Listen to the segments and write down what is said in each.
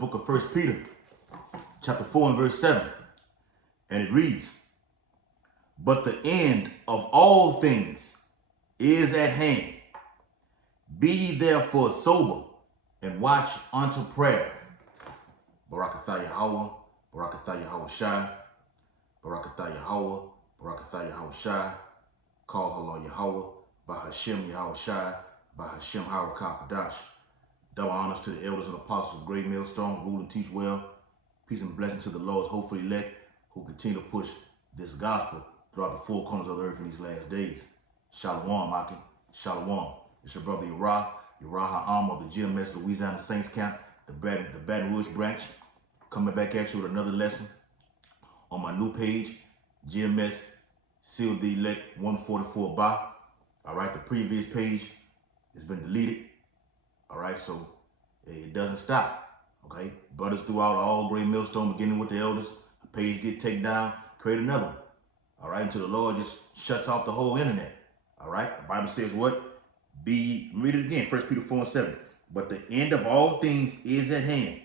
book of 1 Peter, chapter 4 and verse 7. And it reads, "But the end of all things is at hand. Be ye therefore sober and watch unto prayer." Barakatah Yahweh, Barakatah Yahweh Shai, Barakatah Yahweh, Barakatah Yahweh Shai, Call Halal Yahweh, Bahashem Yahweh Shai, Bahashem Harakah Kadash. Double honors to the elders and apostles of Great Millstone, rule and teach well. Peace and blessing to the Lord's hopefully elect who continue to push this gospel throughout the four corners of the earth in these last days. Shalom, Akin. Shalom. It's your brother Yerah Ha'am of the GMS Louisiana Saints Camp, the Baton Rouge branch, coming back at you with another lesson on my new page, GMS Seal the Elect 144 Ba. All right, the previous page has been deleted. All right, so it doesn't stop. Okay, brothers throughout all Great Millstone, beginning with the elders, a page get taken down, create another one. All right, until the Lord just shuts off the whole internet. All right, the Bible says what? Read it again, 1 Peter 4 and 7. "But the end of all things is at hand.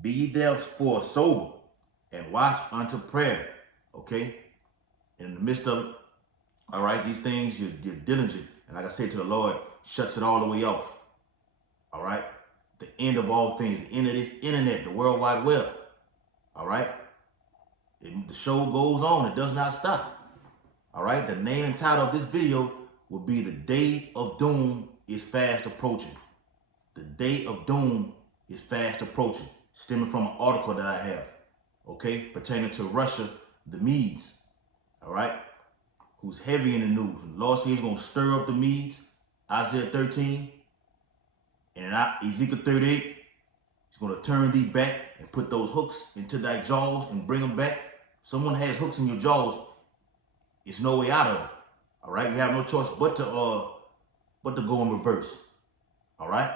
Be ye therefore sober and watch unto prayer." Okay, and in the midst of it, all right, these things, you're diligent. And like I said, to the Lord shuts it all the way off. All right, the end of all things, the end of this internet, the World Wide Web. All right, the show goes on, it does not stop. All right, the name and title of this video will be "The Day of Doom is Fast Approaching." The Day of Doom is fast approaching, stemming from an article that I have, okay, pertaining to Russia, the Medes, all right, who's heavy in the news. And the Lord says he's going to stir up the Medes, Isaiah 13, and Ezekiel 38, he's going to turn thee back and put those hooks into thy jaws and bring them back. Someone has hooks in your jaws, it's no way out of it. All right, you have no choice but to go in reverse. All right,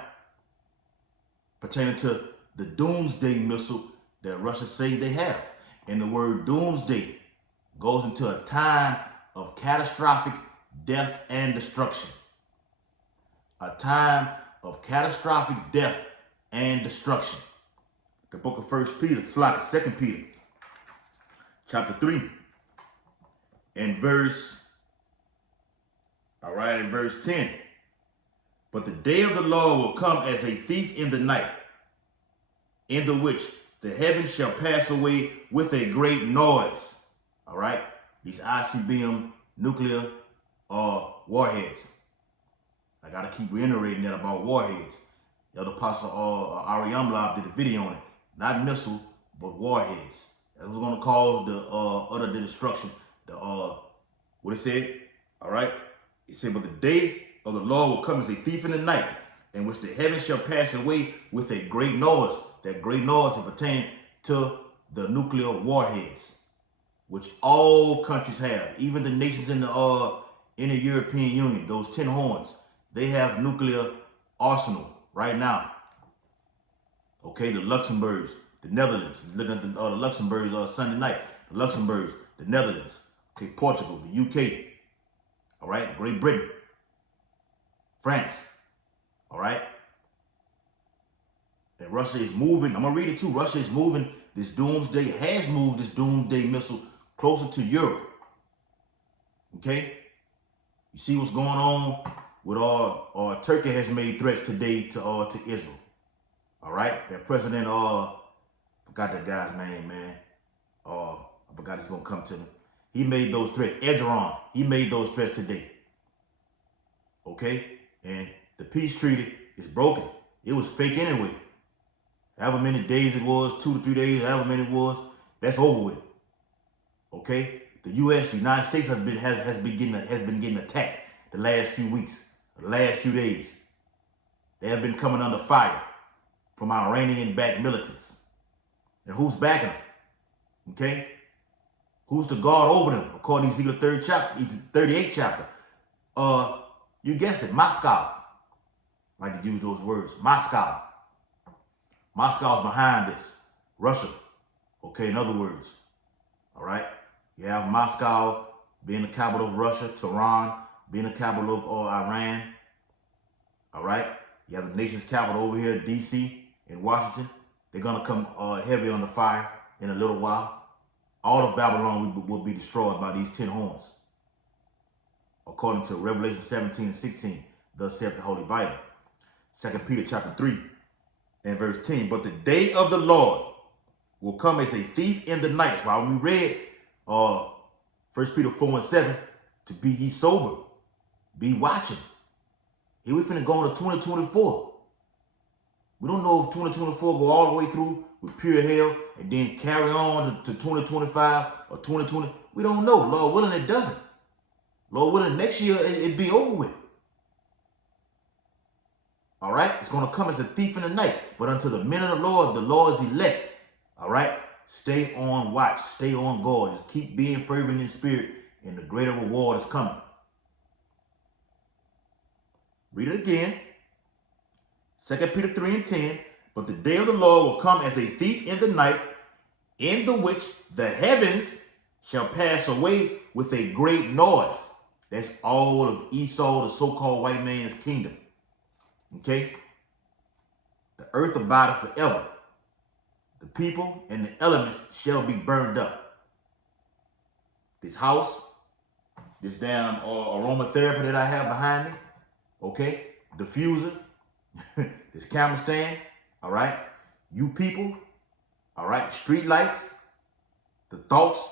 pertaining to the doomsday missile that Russia say they have, and the word doomsday goes into a time of catastrophic death and destruction. A time of catastrophic death and destruction. The book of 1 Peter, it's like 2 Peter, chapter 3, and verse 10. "But the day of the Lord will come as a thief in the night, in the which the heavens shall pass away with a great noise." All right, these ICBM nuclear warheads. I gotta keep reiterating that about warheads. The other apostle Ariam Lab did a video on it. Not missile, but warheads. That was gonna cause the destruction. What it said? All right. It said, "But the day of the Lord will come as a thief in the night, in which the heavens shall pass away with a great noise." That great noise is pertaining to the nuclear warheads, which all countries have. Even the nations in the European Union, those 10 horns, they have nuclear arsenal right now. Okay, the Luxembourgs, the Netherlands. Looking at the Luxembourgs Sunday night. The Luxembourgs, the Netherlands. Okay, Portugal, the UK. All right, Great Britain, France. All right. And Russia is moving. I'm gonna read it too. Russia is moving has moved this doomsday missile closer to Europe. Okay. You see what's going on with Turkey has made threats today to Israel. All right, that president forgot that guy's name, man. I forgot it's gonna come to me. He made those threats. Erdogan, he made those threats today. Okay, and the peace treaty is broken. It was fake anyway. However many days it was, 2 to 3 days, however many it was, that's over with. Okay, the United States has been getting attacked the last few weeks, the last few days. They have been coming under fire from Iranian-backed militants. And who's backing them? Okay, who's the guard over them? According to Ezekiel 38 chapter. You guessed it, Moscow. I like to use those words, Moscow. Moscow's behind this. Russia. Okay, in other words. All right. You have Moscow being the capital of Russia, Tehran being the capital of Iran. All right. You have the nation's capital over here, D.C. in Washington. They're going to come heavy on the fire in a little while. All of Babylon will be destroyed by these 10 horns. According to Revelation 17 and 16, thus saith the Holy Bible. 2 Peter chapter 3 and verse 10. But the day of the Lord will come as a thief in the night. That's why we read 1 Peter 4 and 7, to be ye sober, be watching. Here we finna go into 2024. We don't know if 2024 go all the way through with pure hell and then carry on to 2025 or 2020. We don't know. Lord willing, it doesn't. Lord willing, next year it be over with. All right? It's going to come as a thief in the night. But unto the men of the Lord's elect. All right? Stay on watch. Stay on guard. Just keep being fervent in spirit, and the greater reward is coming. Read it again. 2 Peter 3 and 10. But the day of the Lord will come as a thief in the night, in the which the heavens shall pass away with a great noise. That's all of Esau, the so-called white man's kingdom. Okay? The earth abideth forever. The people and the elements shall be burned up. This house, this damn aromatherapy that I have behind me, okay? Diffuser, this camera stand, all right? You people, all right? Street lights, the thoughts,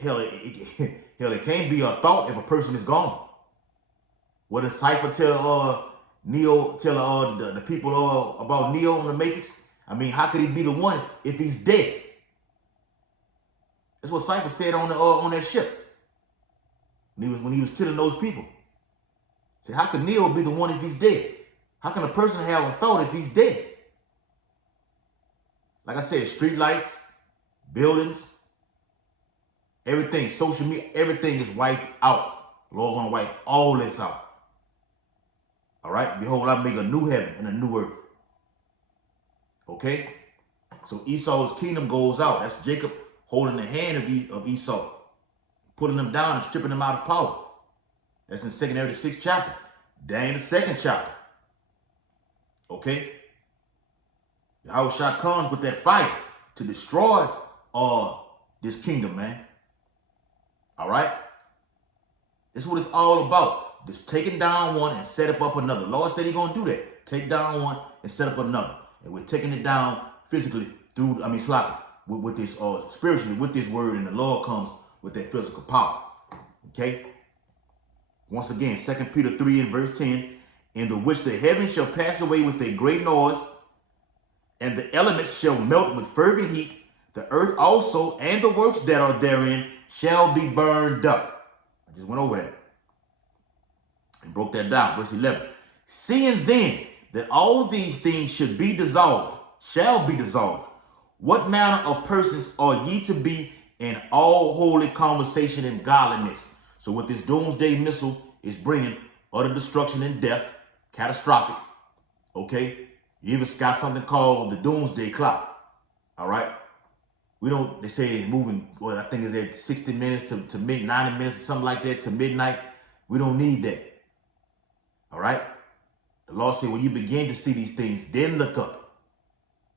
hell, it can't be a thought if a person is gone. What does Cypher tell Neo, tell the people about Neo in the Matrix? I mean, how could he be the one if he's dead? That's what Cypher said on that ship when he was killing those people. He said, how could Neo be the one if he's dead? How can a person have a thought if he's dead? Like I said, street lights, buildings, everything, social media, everything is wiped out. The Lord gonna wipe all this out. All right? Behold, I make a new heaven and a new earth. Okay? So Esau's kingdom goes out. That's Jacob holding the hand of Esau, putting him down and stripping him out of power. That's in 2 Kings 6th chapter. Daniel the 2nd chapter. Okay? Yahushua comes with that fire to destroy this kingdom, man. All right? This is what it's all about. Just taking down one and set up another. The Lord said he's going to do that. Take down one and set up another. And we're taking it down physically through, with this, spiritually with this word, and the Lord comes with that physical power. Okay? Once again, 2 Peter 3 and verse 10, in the which the heavens shall pass away with a great noise, and the elements shall melt with fervent heat, the earth also and the works that are therein shall be burned up. I just went over that and broke that down. Verse 11. Seeing then that all these things should be dissolved, shall be dissolved, what manner of persons are ye to be in all holy conversation and godliness? So what this doomsday missile is bringing, utter destruction and death, catastrophic, okay? You even got something called the doomsday clock, all right? They say it's moving, well, I think it's at 60 minutes to 90 minutes or something like that, to midnight. We don't need that, all right? The Lord said, when you begin to see these things, then look up,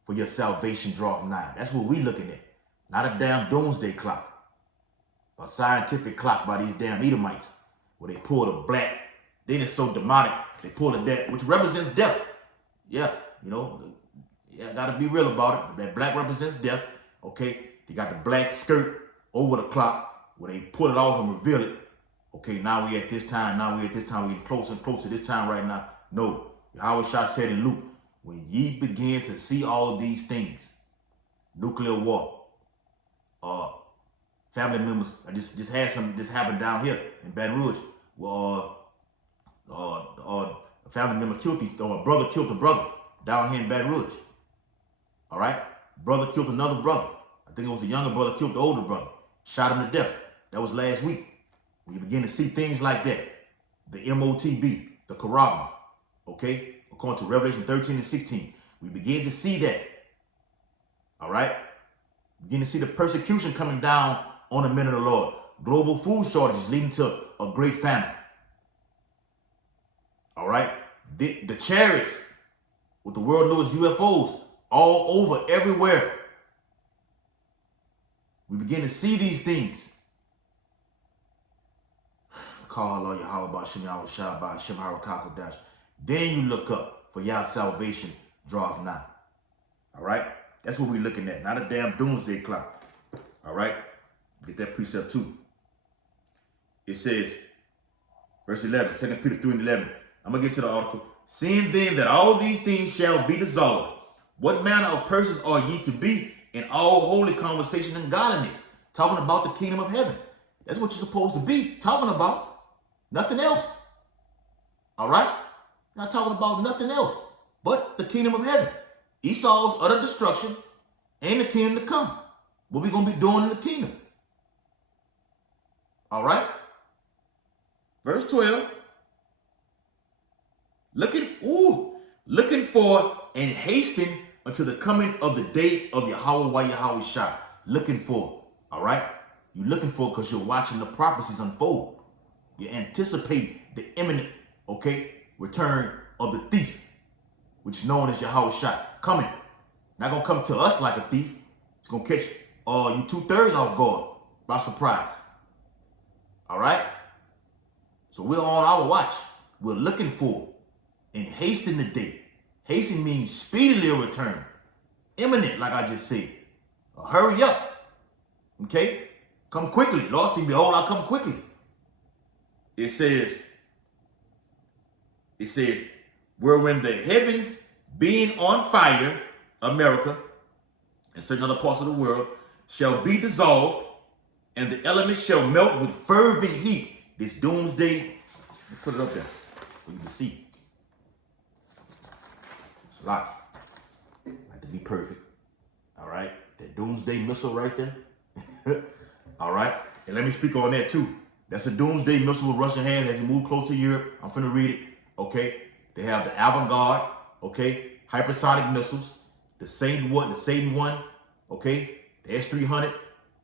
for your salvation draweth nigh. That's what we looking at. Not a damn doomsday clock. A scientific clock by these damn Edomites, where they pull the black, then it's so demonic, they pull the death, which represents death. Yeah, gotta be real about it. That black represents death, okay? They got the black skirt over the clock, where they pull it off and reveal it. Okay, now we at this time, we getting closer and closer to this time right now. No, Yahushua said in Luke, when ye begin to see all these things, nuclear war, family members, I just had this happen down here in Baton Rouge, where a family member a brother killed a brother down here in Baton Rouge. All right, brother killed another brother. I think it was a younger brother killed the older brother, shot him to death. That was last week. When you begin to see things like that, the MOTB, the Karabma, okay, according to Revelation 13 and 16, we begin to see that. All right, begin to see the persecution coming down on the men of the Lord. Global food shortages leading to a great famine. All right, the chariots, what the world knows as UFOs, all over, everywhere. We begin to see these things. Call Allah Yahweh Ba'Shem Yahweh Shah Ba'Shem Harakakodash. Then you look up, for Yah's salvation draweth nigh. All right? That's what we're looking at, not a damn doomsday clock. All right? Get that precept too. It says, verse 11, 2 Peter 3 and 11. I'm going to get to the article. Seeing then that all these things shall be dissolved, what manner of persons are ye to be in all holy conversation and godliness? Talking about the kingdom of heaven. That's what you're supposed to be talking about. Nothing else. All right? Not talking about nothing else but the kingdom of heaven. Esau's utter destruction and the kingdom to come. What we going to be doing in the kingdom. All right? Verse 12. Looking for and hastening until the coming of the day of Yahweh Yahweh Shah. Looking for. All right? You're looking for because you're watching the prophecies unfold. You're anticipating the imminent, return of the thief, which is known as Yahweh Shah, coming. Not going to come to us like a thief. It's going to catch you 2/3 off guard by surprise. All right? So we're on our watch. We're looking for and hasten the day. Hasten means speedily return. Imminent, like I just said. Hurry up. Okay? Come quickly. Lord, see, behold, I come quickly. It says, wherein the heavens being on fire, America, and certain other parts of the world, shall be dissolved, and the elements shall melt with fervent heat. This doomsday, put it up there so you can see. It's a lot. Like to be perfect. All right? That doomsday missile right there. All right? And let me speak on that too. That's a doomsday missile what Russia has as it moves close to Europe. I'm finna read it. Okay? They have the avant-garde, hypersonic missiles, the Satan one, the S-300,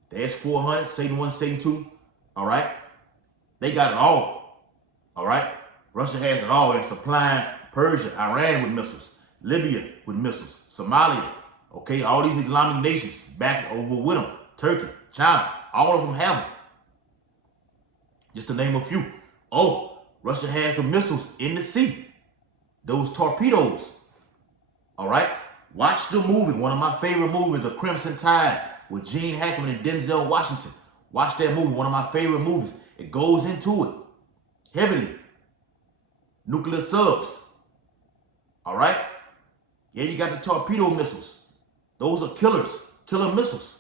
the S-400, Satan 1, Satan 2. All right? They got it all. All right? Russia has it all. They're supplying Persia, Iran with missiles, Libya with missiles, Somalia, all these Islamic nations back over with them, Turkey, China, all of them have them. Just to name a few. Oh, Russia has the missiles in the sea. Those torpedoes. All right? Watch the movie. One of my favorite movies, The Crimson Tide, with Gene Hackman and Denzel Washington. Watch that movie. One of my favorite movies. It goes into it heavily. Nuclear subs. All right? Yeah, you got the torpedo missiles. Those are killers. Killer missiles.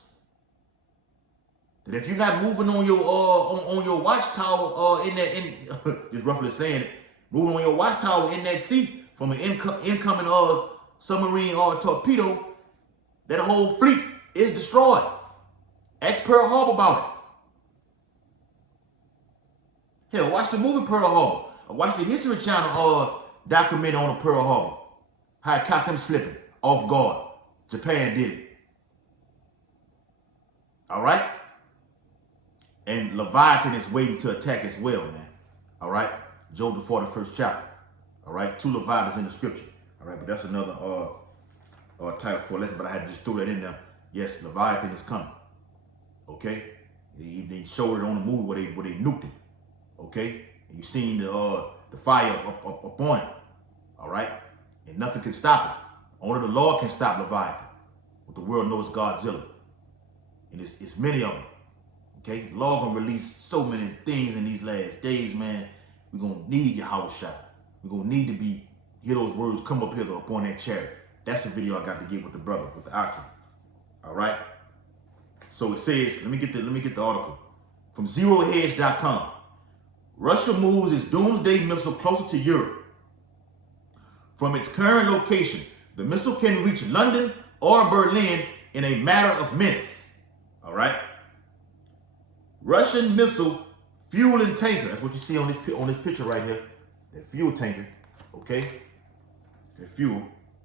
That if you're not moving on your watchtower just roughly saying it, moving on your watchtower in that sea from an incoming submarine or torpedo, that whole fleet is destroyed. Ask Pearl Harbor about it. Hell, watch the movie Pearl Harbor. I watched the History Channel documentary on the Pearl Harbor. How it caught them slipping off guard. Japan did it. All right? And Leviathan is waiting to attack as well, man. All right? Job the 41st chapter. All right? 2 Leviathans in the scripture. All right? But that's another title for a lesson, but I had to just throw that in there. Yes, Leviathan is coming. Okay? They showed it on the movie where they nuked him. Okay? And you seen the fire up on it. All right? And nothing can stop it. Only the Lord can stop Leviathan. What the world knows Godzilla. And it's many of them. Okay, the Lord gonna release so many things in these last days, man. We're gonna need Yahweh Shah. We're gonna need to hear those words come up hither upon that chariot. That's the video I got to get with the brother, with the auction. All right. So it says, let me get the article from ZeroHedge.com. Russia moves its doomsday missile closer to Europe. From its current location, the missile can reach London or Berlin in a matter of minutes. All right. Russian missile fuel and tanker. That's what you see on this picture right here. That fuel tanker, okay? That fuel.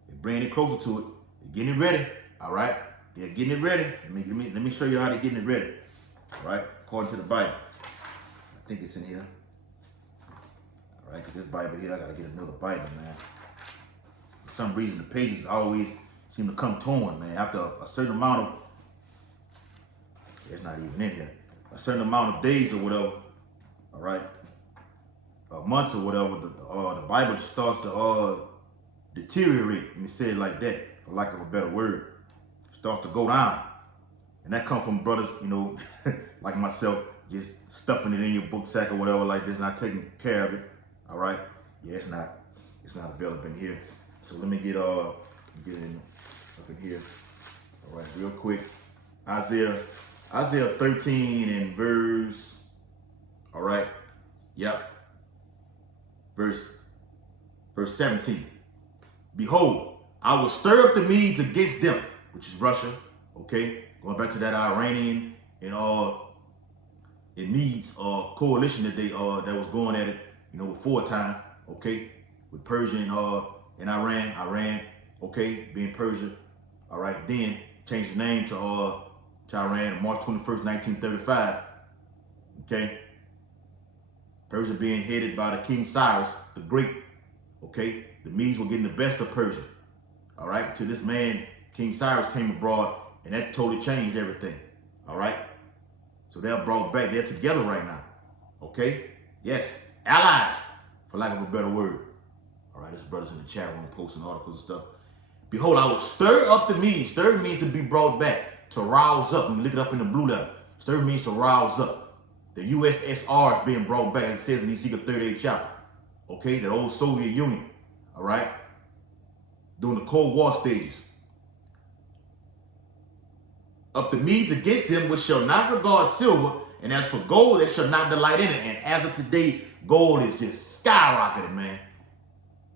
They're bringing it closer to it. They're getting it ready. All right. They're getting it ready. Let me show you how they're getting it ready. All right. According to the Bible. I think it's in here. All right. Because this Bible here, I gotta get another Bible, man. For some reason, the pages always seem to come torn, man. After a certain amount of, it's not even in here, a certain amount of days or whatever, all right, months or whatever, the Bible starts to deteriorate. Let me say it like that, for lack of a better word. Starts to go down. And that comes from brothers, you know, like myself, just stuffing it in your book sack or whatever like this, not taking care of it. All right. Yeah, it's not available in here. So let me get in up in here. All right, real quick. Isaiah 13 and verse. All right. Yep. Verse 17. Behold, I will stir up the Medes against them, which is Russia. Okay. Going back to that Iranian and Medes coalition that that was going at it, you know, before time, okay, with Persia and Iran, okay, being Persia, all right, then changed the name to Iran on March 21st, 1935, okay, Persia being headed by the King Cyrus the Great, okay, the Medes were getting the best of Persia, all right, till this man, King Cyrus, came abroad. And that totally changed everything. All right. So they're brought back. They're together right now. Okay. Yes. Allies, for lack of a better word. All right. There's brothers in the chat room posting articles and stuff. Behold, I will stir up the Medes. Stir means to be brought back, to rouse up. When you look it up in the blue letter, stir means to rouse up. The USSR is being brought back, as it says in Ezekiel 38 chapter. Okay. That old Soviet Union. All right. During the Cold War stages. Of the Medes against them, which shall not regard silver, and as for gold, that shall not delight in it. And as of today, gold is just skyrocketing, man.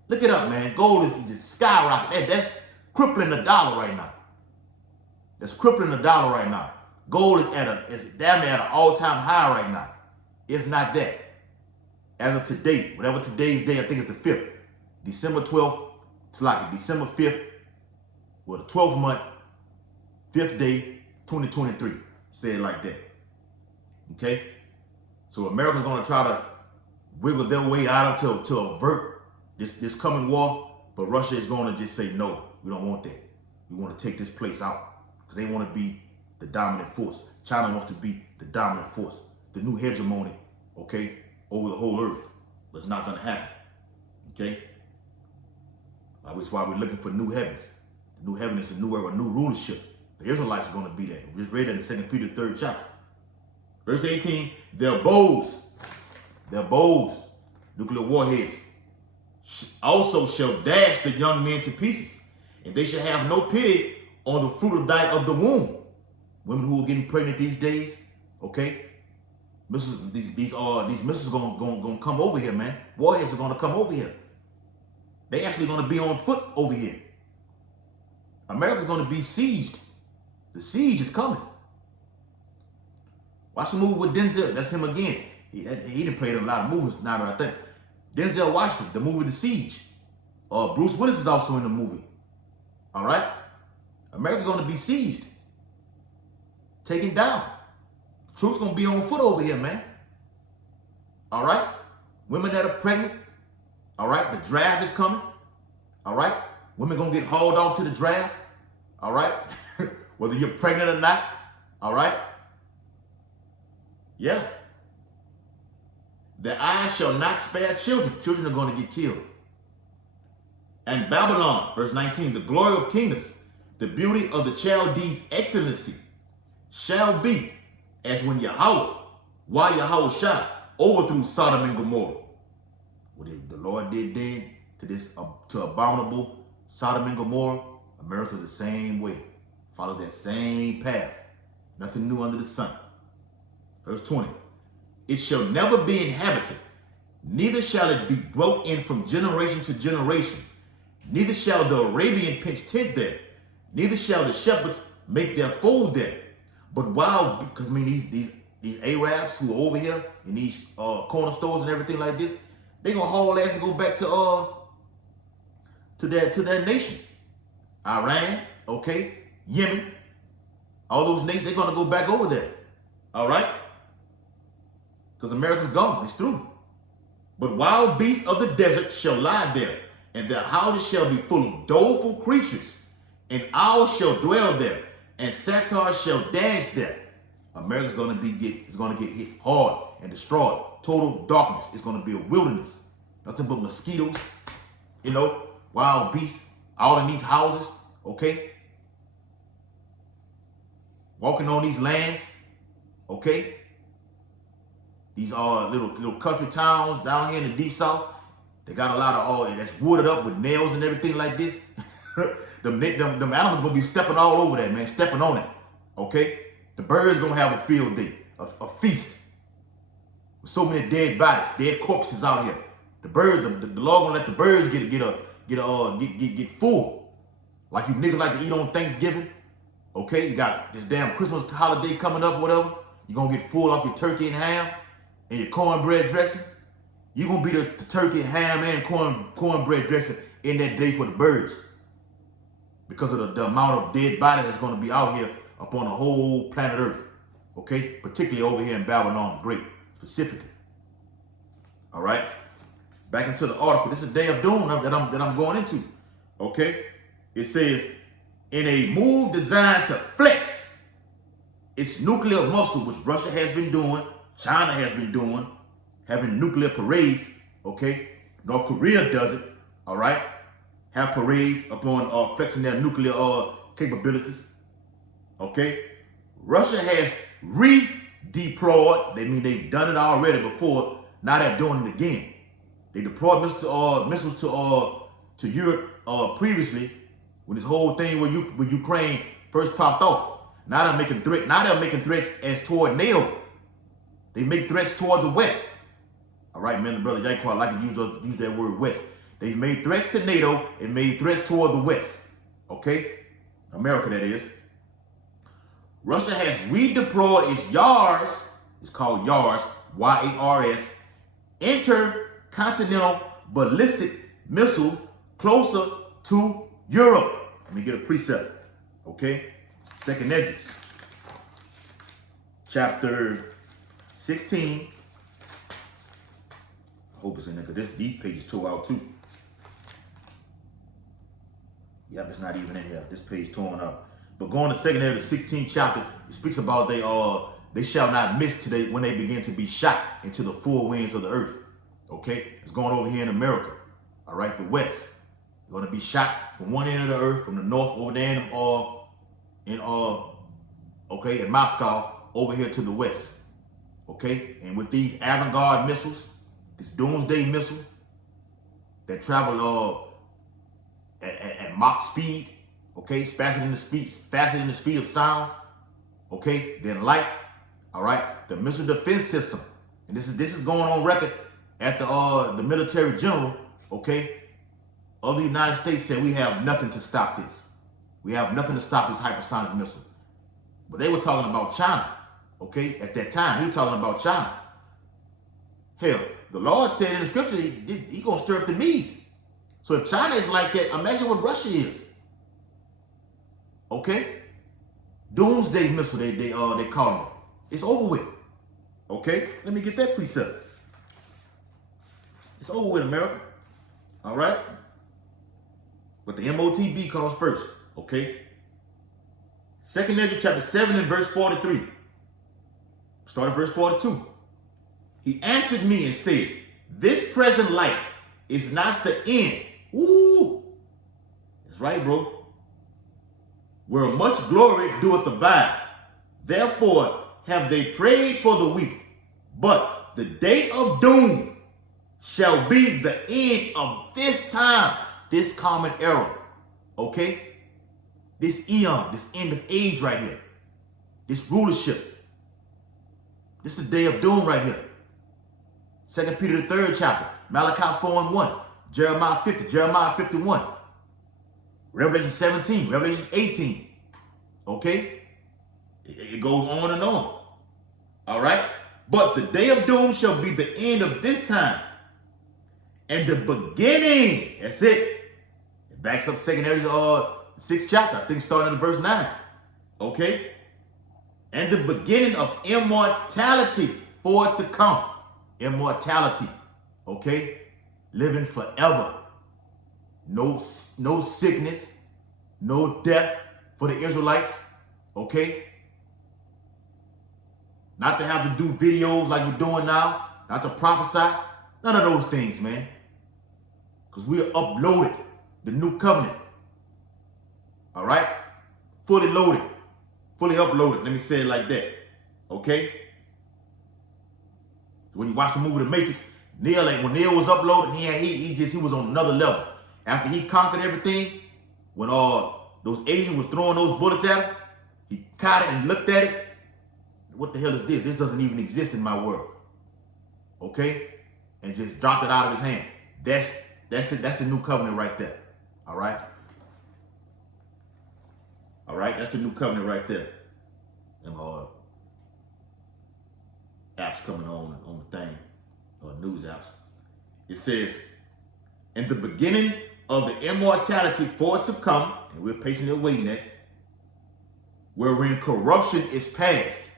Look it up, man. Gold is just skyrocketing. That's crippling the dollar right now. That's crippling the dollar right now. Gold is damn near at an all-time high right now, if not that. As of today, whatever today's day, I think it's the 5th, December 12th. It's like December 5th, or the 12th month, 5th day. 2023, say it like that. Okay, so America's gonna try to wiggle their way out of to avert this coming war, but Russia is gonna just say no, we don't want that. We want to take this place out because they want to be the dominant force. China wants to be the dominant force, the new hegemony, okay, over the whole earth. But it's not gonna happen. Okay, that's why we're looking for new heavens. The new heaven is a new era, new rulership. The Israelites are going to be there. We just read that in 2 Peter 3rd chapter. Verse 18, their bows, nuclear warheads, also shall dash the young men to pieces, and they shall have no pity on the fruit of the womb. Women who are getting pregnant these days, okay? These missiles are gonna come over here, man. Warheads are gonna come over here. They actually gonna be on foot over here. America's gonna be sieged. The siege is coming. Watch the movie with Denzel. That's him again. He didn't play in a lot of movies now that I think. Denzel Washington, the movie The Siege. Bruce Willis is also in the movie. All right? America's going to be sieged. Taken down. Troops going to be on foot over here, man. All right? Women that are pregnant. All right? The draft is coming. All right? Women going to get hauled off to the draft. All right? Whether you're pregnant or not, all right? Yeah. The eyes shall not spare children. Children are going to get killed. And Babylon, verse 19, the glory of kingdoms, the beauty of the Chaldees' excellency, shall be as when Yahweh Shah overthrew Sodom and Gomorrah. What the Lord did then to abominable Sodom and Gomorrah, America's the same way. Follow that same path. Nothing new under the sun. Verse 20. It shall never be inhabited, neither shall it be dwelt in from generation to generation. Neither shall the Arabian pitch tent there, neither shall the shepherds make their fold there. But because I mean these Arabs who are over here in these corner stores and everything like this, they gonna haul ass and go back to their nation. Iran, okay, Yemen, all those nations, they're gonna go back over there. All right? Because America's gone, it's through. But wild beasts of the desert shall lie there, and their houses shall be full of doleful creatures, and owls shall dwell there, and satyrs shall dance there. America's gonna get hit hard and destroyed. Total darkness. It's gonna be a wilderness. Nothing but mosquitoes, wild beasts, all in these houses, okay? Walking on these lands, okay? These are little country towns down here in the deep south. They got a lot of that's wooded up with nails and everything like this. them animals gonna be stepping all over that, man, stepping on it, okay? The birds gonna have a field day, a feast. With so many dead bodies, dead corpses out here. The Lord gonna let the birds get full. Like you niggas like to eat on Thanksgiving. Okay, you got this damn Christmas holiday coming up, whatever. You're gonna get full off your turkey and ham and your cornbread dressing. You're gonna be the turkey and ham and cornbread dressing in that day for the birds. Because of the amount of dead bodies that's gonna be out here upon the whole planet Earth. Okay, particularly over here in Babylon the Great, specifically. All right, back into the article. This is a day of doom that I'm going into. Okay, it says, in a move designed to flex its nuclear muscle, which Russia has been doing, China has been doing, having nuclear parades. Okay, North Korea does it. All right, have parades upon flexing their nuclear capabilities. Okay, Russia has redeployed. They mean they've done it already before. Now they're doing it again. They deployed missiles to Europe previously when this whole thing with Ukraine first popped off. Now they're making threats as toward NATO. They make threats toward the West. All right, man, brother Yanquan, I like to use that word West. They made threats to NATO and made threats toward the West. Okay, America that is. Russia has redeployed its YARS. It's called YARS, Y-A-R-S, intercontinental ballistic missile closer to Europe. Let me get a precept, okay? Second Esdras, chapter 16. I hope it's in there because these pages tore out too. Yep, it's not even in here. This page torn up. But going to Second Esdras, the 16th chapter, it speaks about they shall not miss today when they begin to be shot into the four winds of the earth. Okay, it's going over here in America. All right, the West. You're going to be shot from one end of the earth, from the north over there in Moscow, over here to the west. Okay, and with these avant-garde missiles, this doomsday missile that travel at Mach speed, okay, faster than the speed of sound, okay, then light. All right, the missile defense system, and this is going on record at the military general, okay, of the United States said we have nothing to stop this. We have nothing to stop this hypersonic missile. But they were talking about China, okay, at that time. He was talking about China. Hell, the Lord said in the scripture, he's going to stir up the Medes. So if China is like that, imagine what Russia is. Okay? Doomsday missile, they call it. It's over with. Okay? Let me get that precept. It's over with, America. All right? But the MOTB comes first. Okay? Second Esdras chapter 7 and verse 43. Start at verse 42. He answered me and said, this present life is not the end. Ooh. That's right, bro. Where much glory doeth abide. Therefore have they prayed for the weak. But the day of doom shall be the end of this time, this common era. Okay? This eon, this end of age right here. This rulership. This is the day of doom right here. 2 Peter the 3rd chapter, Malachi 4 and 1, Jeremiah 50, Jeremiah 51, Revelation 17, Revelation 18. Okay? It goes on and on. All right? But the day of doom shall be the end of this time. And the beginning, that's it. It backs up 2 Esdras, 6th chapter, I think starting in verse 9. Okay? And the beginning of immortality for it to come. Immortality. Okay? Living forever. No sickness. no death for the Israelites, okay? Not to have to do videos like we're doing now, not to prophesy, none of those things, man. Because we uploaded the new covenant, all right? Fully loaded, fully uploaded, let me say it like that, okay? When you watch the movie The Matrix, when Neo was uploaded, he was on another level. After he conquered everything, when those Asians was throwing those bullets at him, he caught it and looked at it. What the hell is this? This doesn't even exist in my world. Okay? And just dropped it out of his hand. That's it. That's the new covenant right there. All right? All right? That's the new covenant right there. And apps coming on the thing, news apps. It says, in the beginning of the immortality for it to come, and we're patiently waiting that, wherein corruption is past.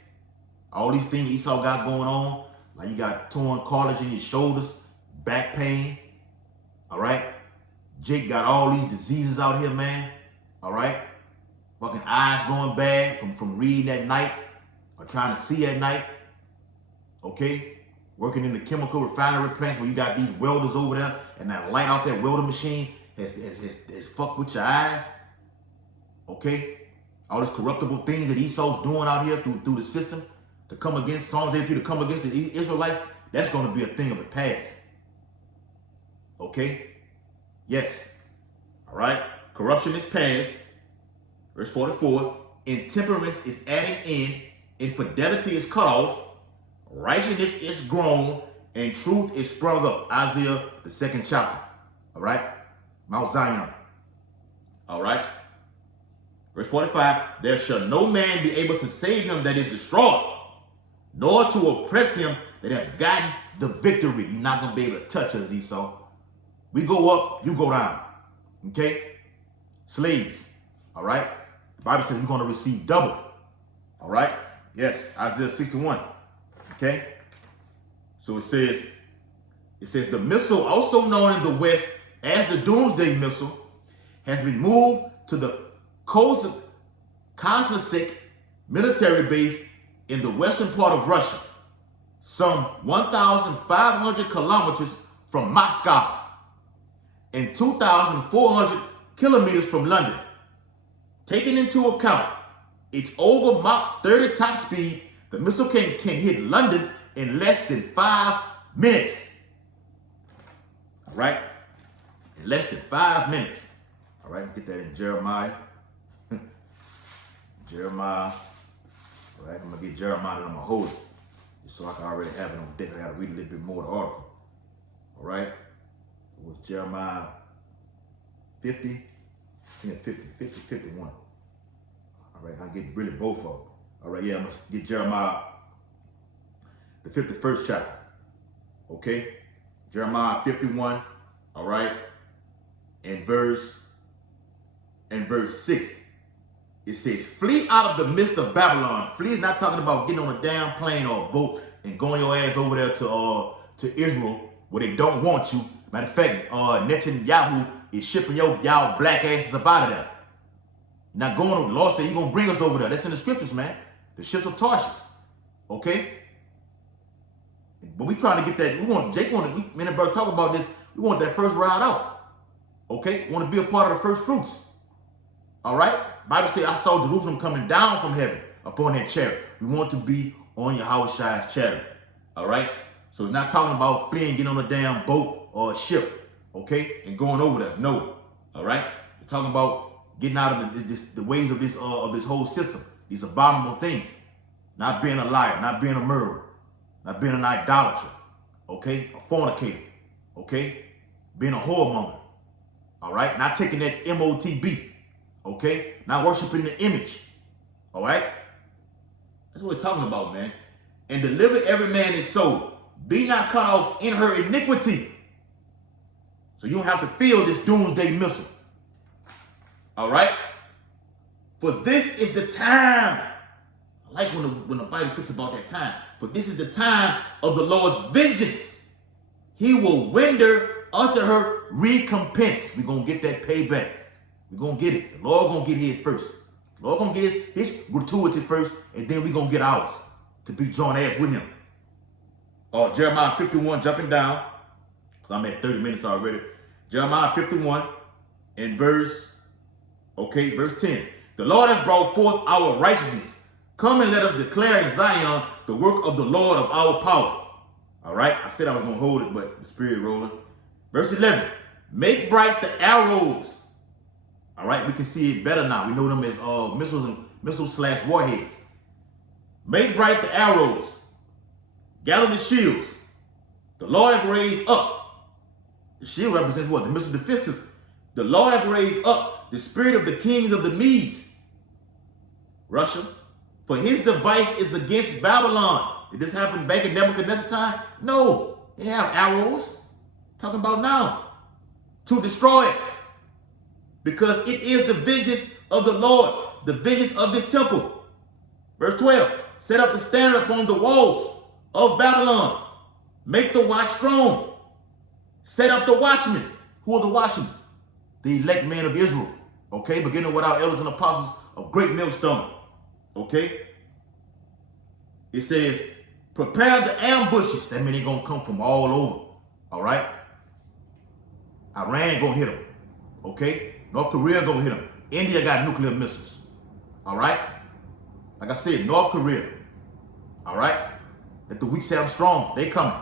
All these things Esau got going on, like you got torn cartilage in your shoulders, back pain, all right? Jake got all these diseases out here, man, all right? Fucking eyes going bad from reading at night or trying to see at night, okay? Working in the chemical refinery plants where you got these welders over there and that light off that welding machine has fucked with your eyes, okay? All these corruptible things that Esau's doing out here through the system to come against Psalms 82, to come against the Israelites, that's going to be a thing of the past, okay? Yes, all right? Corruption is past. Verse 44, intemperance is adding in, infidelity is cut off, righteousness is grown, and truth is sprung up. Isaiah, the 2nd chapter. All right? Mount Zion. All right? Verse 45, there shall no man be able to save him that is destroyed, nor to oppress him that have gotten the victory. You're not going to be able to touch us, Esau. We go up, you go down. Okay? Slaves. All right? The Bible says you're going to receive double. All right? Yes, Isaiah 61. Okay? So it says the missile, also known in the West as the Doomsday Missile, has been moved to the Koslasik military base in the western part of Russia, some 1,500 kilometers from Moscow and 2,400 kilometers from London. Taking into account its over Mach 30 top speed, the missile can hit London in less than 5 minutes. All right? In less than 5 minutes. All right, get that in Jeremiah. Jeremiah. All right, I'm going to get Jeremiah and I'm going to hold it. Just so I can already have it on deck. I got to read a little bit more of the article. All right? It was Jeremiah 50. Yeah, 51. All right, I'll get really both of them. All right, yeah, I'm going to get Jeremiah, the 51st chapter. Okay? Jeremiah 51, all right? And verse 6. It says, flee out of the midst of Babylon. Flee is not talking about getting on a damn plane or a boat and going your ass over there to Israel where they don't want you. Matter of fact, Netanyahu is shipping y'all black asses up out of there. Not going over. The Lord said he's going to bring us over there. That's in the scriptures, man. The ships of Tarshish. Okay? But we trying to get that. Me and brother talk about this. We want that first ride out. Okay? We want to be a part of the first fruits. All right? Bible says, I saw Jerusalem coming down from heaven upon that chariot. We want to be on Yahweh's chariot. All right? So it's not talking about fleeing, getting on a damn boat or a ship. Okay? And going over there. No. All right? We're talking about getting out of the ways of this whole system. These abominable things. Not being a liar. Not being a murderer. Not being an idolater. Okay? A fornicator. Okay? Being a whoremonger. All right? Not taking that MOTB. Okay? Not worshiping the image. All right? That's what we're talking about, man. And deliver every man his soul. Be not cut off in her iniquity. So you don't have to feel this doomsday missile. All right? For this is the time. I like when the Bible speaks about that time. For this is the time of the Lord's vengeance. He will render unto her recompense. We're going to get that payback. We're going to get it. The Lord going to get his first. The Lord going to get his gratuity first, and then we're going to get ours to be joint heirs with him. Jeremiah 51, jumping down, because I'm at 30 minutes already. Jeremiah 51 and verse 10. The Lord has brought forth our righteousness. Come and let us declare in Zion the work of the Lord of our power. All right, I said I was going to hold it, but the Spirit rolling. Verse 11, make bright the arrows. All right, we can see it better now. We know them as missiles / warheads. Make bright the arrows. Gather the shields. The Lord has raised up. The shield represents what? The missile defense system. The Lord has raised up the spirit of the kings of the Medes. Russia. For his device is against Babylon. Did this happen back in Nebuchadnezzar's time? No. They didn't have arrows. Talking about now. To destroy it. Because it is the vengeance of the Lord. The vengeance of this temple. Verse 12. Set up the standard upon the walls of Babylon. Make the watch strong. Set up the watchmen. Who are the watchmen? The elect men of Israel. Okay, beginning with our elders and apostles of great millstone. Okay. It says, prepare the ambushes. That means they're going to come from all over. All right. Iran going to hit them. Okay. North Korea going to hit them. India got nuclear missiles. All right. Like I said, North Korea. All right. Let the weak say I'm strong. They coming.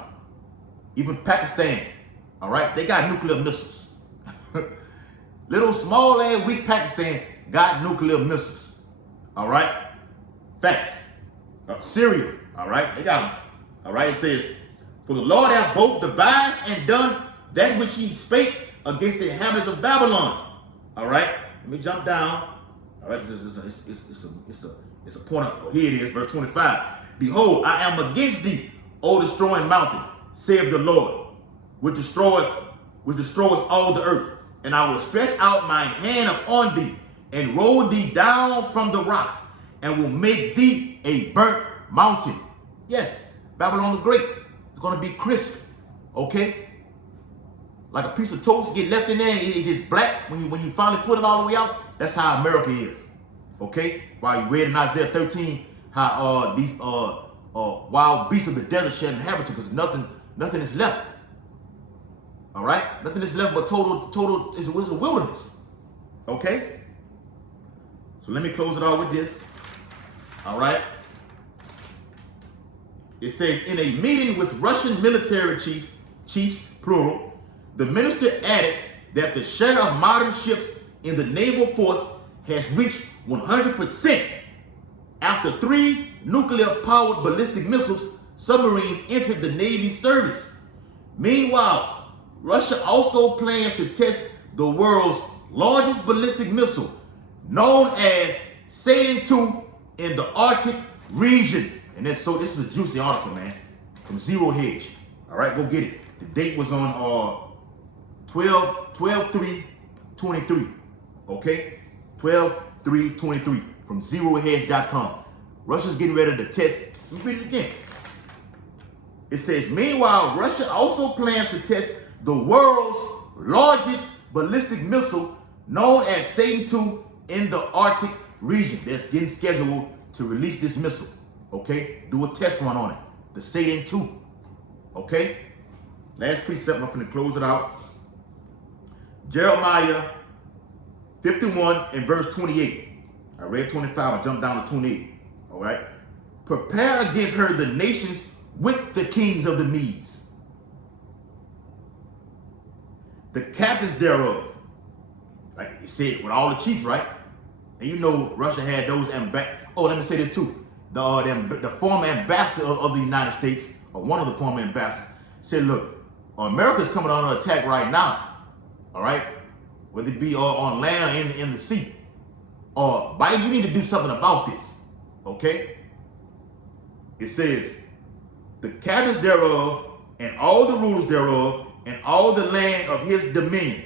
Even Pakistan. All right. They got nuclear missiles. Little small ass weak Pakistan got nuclear missiles. All right. Facts. Syria. All right. They got them. All right. It says, for the Lord hath both devised and done that which he spake against the inhabitants of Babylon. All right. Let me jump down. All right. It's a point of, here it is, verse 25. Behold, I am against thee, O destroying mountain, saith the Lord, which destroyeth all the earth. And I will stretch out mine hand upon thee, and roll thee down from the rocks, and will make thee a burnt mountain. Yes, Babylon the Great is going to be crisp, okay? Like a piece of toast get left in there, and it just black when you finally put it all the way out. That's how America is, okay? While you read in Isaiah 13 how these wild beasts of the desert shall inhabit you, because nothing is left. All right, nothing is left but total is a wilderness. Okay. So let me close it all with this. All right. It says, in a meeting with Russian military chiefs, plural, the minister added that the share of modern ships in the naval force has reached 100% after 3 nuclear-powered ballistic missiles submarines entered the Navy service. Meanwhile, Russia also plans to test the world's largest ballistic missile, known as Satan II, in the Arctic region. And this is a juicy article, man, from Zero Hedge. All right, go get it. The date was on 12/3/23. Okay, 12/3/23 from zerohedge.com. Russia's getting ready to test. Let me read it again. It says, meanwhile, Russia also plans to test the world's largest ballistic missile, known as Satan II, in the Arctic region. They're getting scheduled to release this missile. Okay, do a test run on it. The Satan II. Okay, last precept. I'm going to close it out. Jeremiah 51 and verse 28. I read 25. I jumped down to 28. All right. Prepare against her the nations with the kings of the Medes, the captains thereof. Like it said, with all the chiefs, right? And you know, Russia had those Oh, let me say this too. The former ambassador of the United States, or one of the former ambassadors, said, look, America's coming under attack right now. All right? Whether it be on land or in the sea. Biden, you need to do something about this. Okay? It says, the captains thereof, and all the rulers thereof, and all the land of his dominion,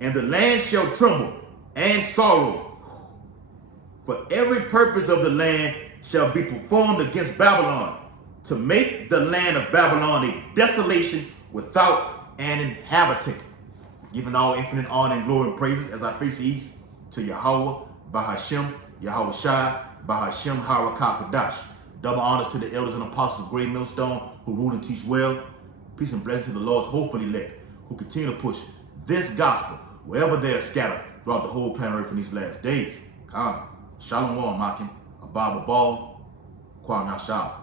and the land shall tremble and sorrow. For every purpose of the land shall be performed against Babylon, to make the land of Babylon a desolation without an inhabitant. Giving all infinite honor and glory and praises as I face the east, to Yahweh, Bahashem, Yahweh Shai, Bahashem, Harakakadash. Double honors to the elders and apostles of Great Millstone who rule and teach well. Peace and blessings to the Lord's hopeful elect who continue to push this gospel wherever they are scattered throughout the whole planet Earth in these last days. Shalom, Makim, Abba Ball, Kwam Yashab.